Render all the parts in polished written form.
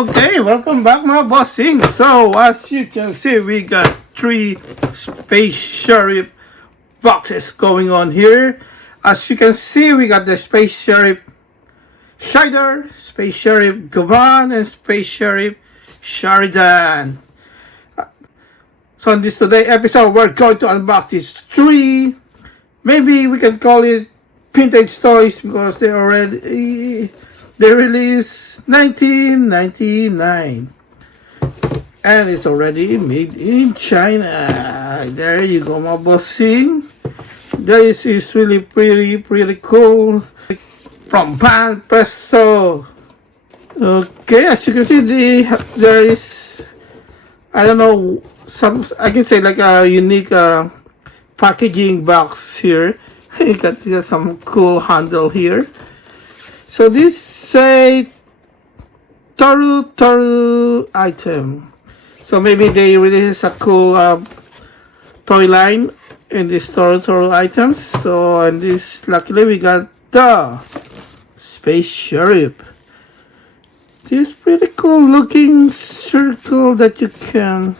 Okay, welcome back mga bossing. So, as you can see, we got 3 Space Sheriff boxes going on here. As you can see, we got the Space Sheriff Shaider, Space Sheriff Gavan, and Space Sheriff Sharivan. So in this today episode, we're going to unbox these 3. Maybe we can call it vintage toys because they released 1999 and it's already made in China. There you go, my bossing. This is really pretty cool from Banpresto. Okay, as you can see, there is, I don't know, I can say like a unique packaging box here. You got some cool handle here. So this say Toru item. So maybe they release a cool toy line in this Toru items. So and this, luckily we got the Space Sheriff. This pretty cool looking circle that you can.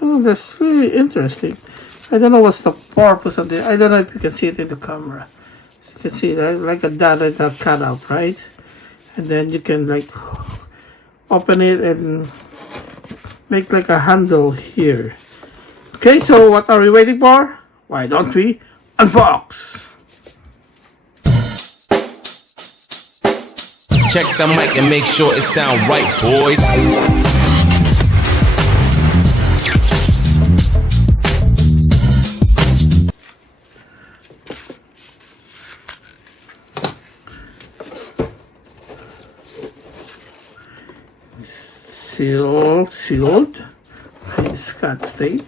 Oh, that's really interesting. I don't know what's the purpose of this. I don't know if you can see it in the camera. You can see that like a dot that cut out, right? And then you can like open it and make like a handle here. Okay, so what are we waiting for? Why don't we unbox? Check the mic and make sure it sound right, boys. Sealed. Scotch tape.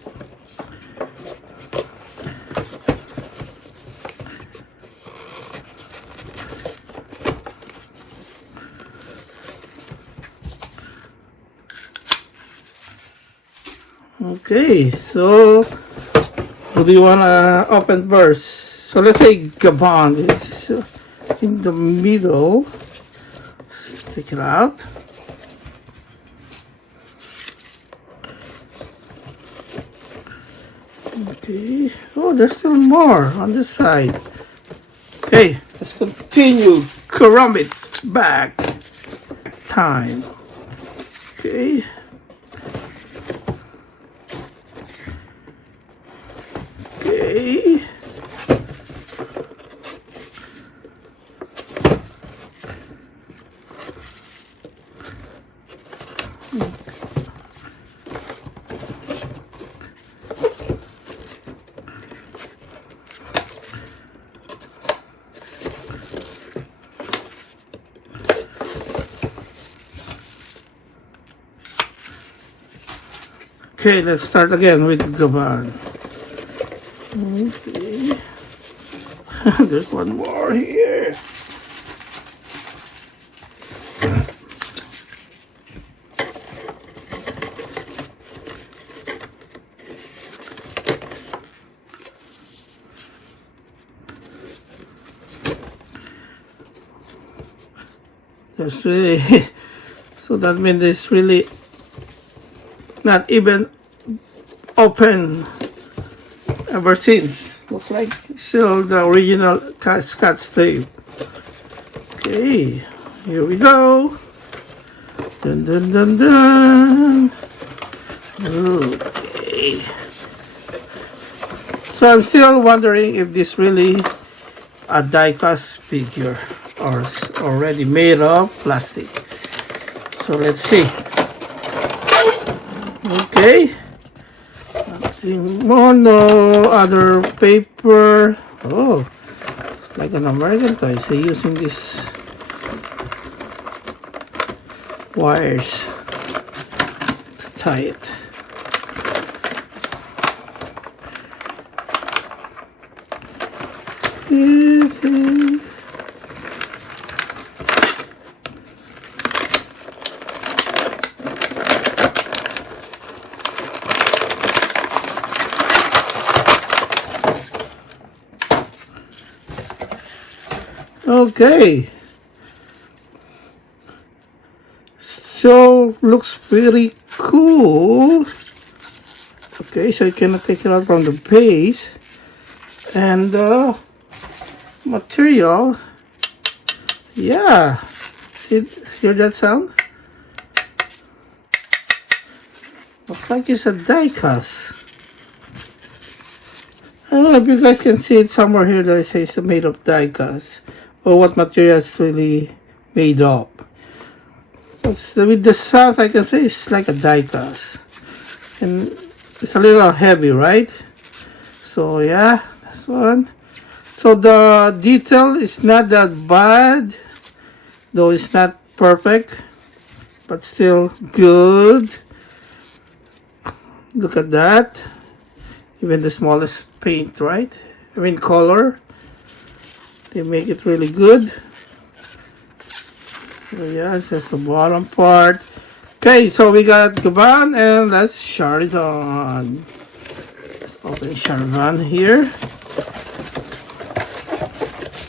Okay, so what do you want to open first? So let's say Gavan is in the middle. Let's take it out. Okay. Oh, there's still more on this side. Okay, let's continue. Karumbit's back time. Okay. Okay. Okay, let's start again with Gavan. Okay. There's one more here. There's really, so that means there's really not even open ever since. Looks like still the original Scotch tape. Okay, here we go. Dun dun dun dun. Okay. So I'm still wondering if this really a die-cast figure or already made of plastic. So let's see. Okay, nothing more, no other paper. Oh, like an American toy. So using these wires to tie it. Okay. So looks pretty cool. Okay, so you cannot take it out from the base. And the material, yeah, see, hear that sound? Looks like it's a die cast. I don't know if you guys can see it somewhere here that it says it's made of die cast, or what material it's really made of. With the sound, I can say it's like a die cast. And it's a little heavy, right? So yeah, that's one. So the detail is not that bad, though it's not perfect, but still good. Look at that. Even the smallest paint, right? I mean color. They make it really good. So yeah, it's just the bottom part. Okay, so we got Gavan and let's Sharivan. Let's open Sharivan here.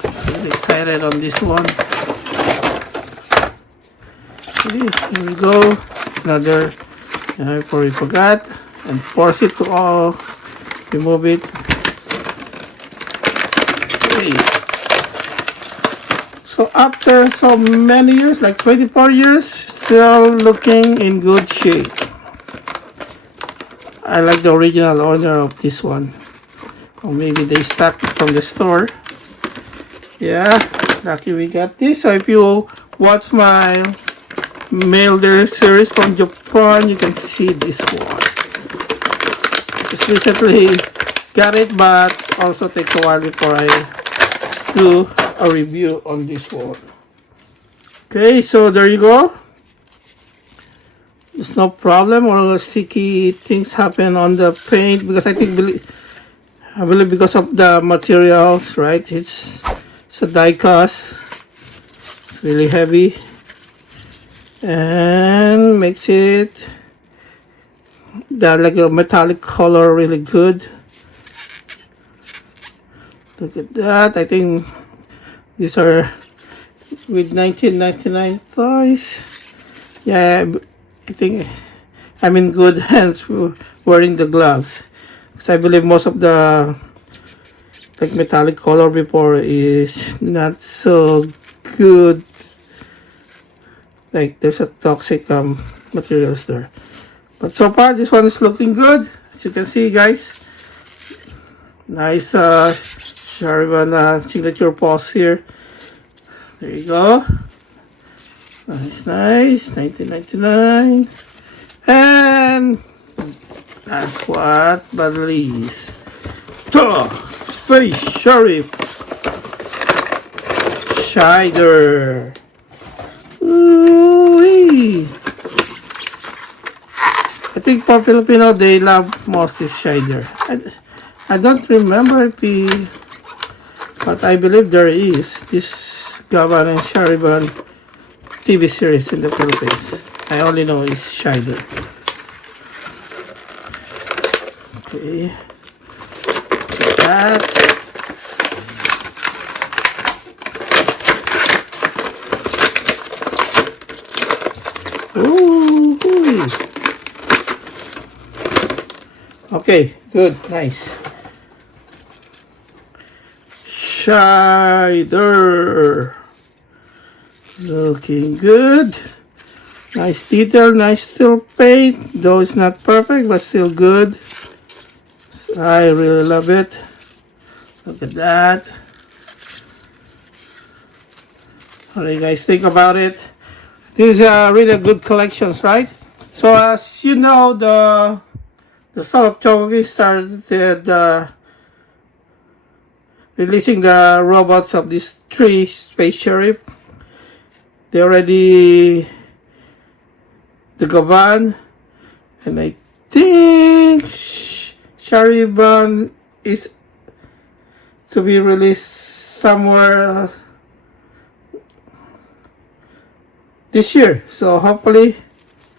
I'm really excited on this one. Okay, here we go. Another, before we forgot, and force it to all, remove it. Okay. So after so many years, like 24 years, still looking in good shape. I like the original owner of this one. Or maybe they stock it from the store. Yeah, lucky we got this. So if you watch my mail delivery series from Japan, you can see this one. Just recently got it, but also takes a while before I do a review on this one. Okay, so there you go. There's no problem or sticky things happen on the paint because I believe because of the materials, right? It's a die cast. It's really heavy and makes it like a metallic color really good. Look at that. I think these are with 1999 toys. Yeah, I think I'm in good hands wearing the gloves. Because I believe most of the like metallic color before is not so good. Like there's a toxic materials there. But so far this one is looking good. As you can see, guys. Nice Sharivan signature pose here. There you go. Nice, nice. 1999. And last what but least, Space Sheriff Shaider. Ooh-wee. I think for Filipino they love most is Shaider. I don't remember if but I believe there is this Gavan and Sharivan TV series in the Philippines. I only know is Shaider. Okay. That. Ooh. Okay, good, nice. Shaider. Looking good. Nice detail, nice still paint. Though it's not perfect, but still good. I really love it. Look at that. What do you guys think about it? These are really good collections, right? So as you know, the Soul of Chogi started releasing the robots of these 3 space sheriff. They already the Gavan, and I think Sharivan is to be released somewhere this year. So hopefully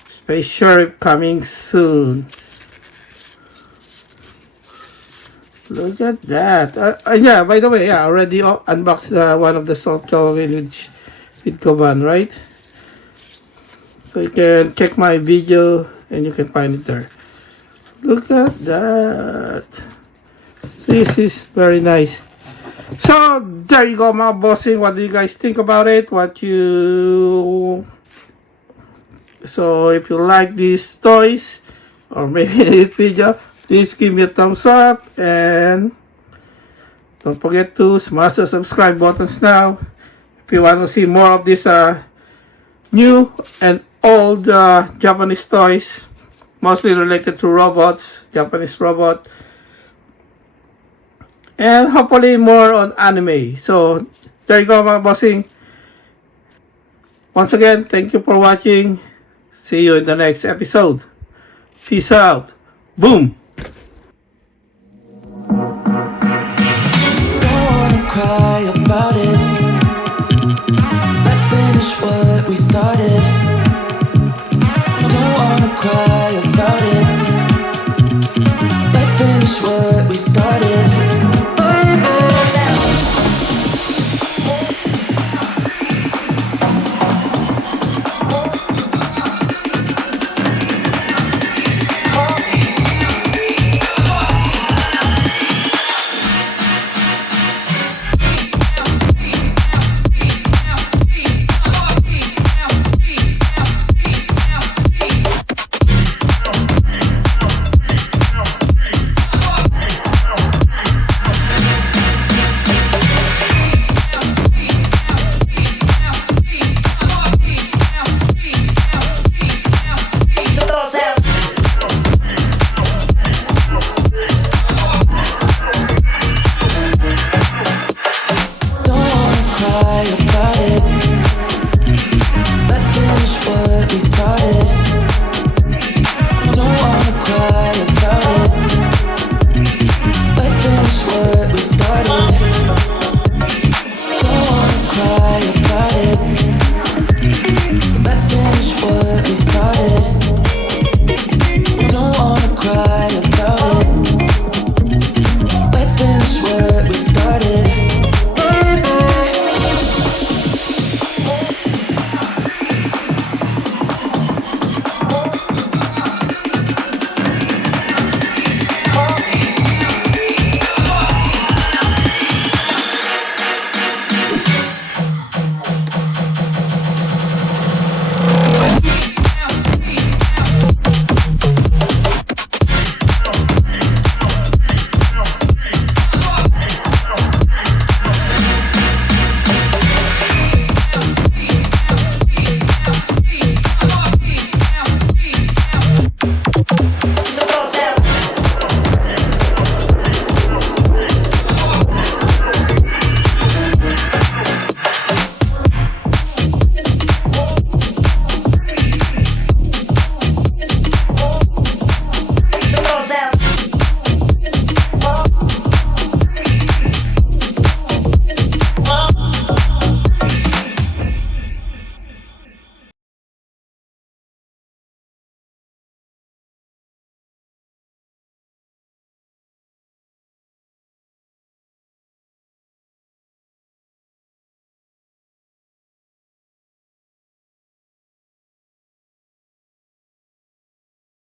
Space Sheriff coming soon. Look at that. Yeah, by the way, I already unboxed one of the soft toy with Gavan, right? So you can check my video and you can find it there. Look at that. This is very nice. So there you go, mga bossing. What do you guys think about it? So if you like these toys or maybe this video, please give me a thumbs up and don't forget to smash the subscribe buttons now if you want to see more of these new and old Japanese toys, mostly related to robots, Japanese robot, and hopefully more on anime. So there you go, mga bossing. Once again, thank you for watching. See you in the next episode. Peace out. Boom. Don't wanna cry about it. Let's finish what we started.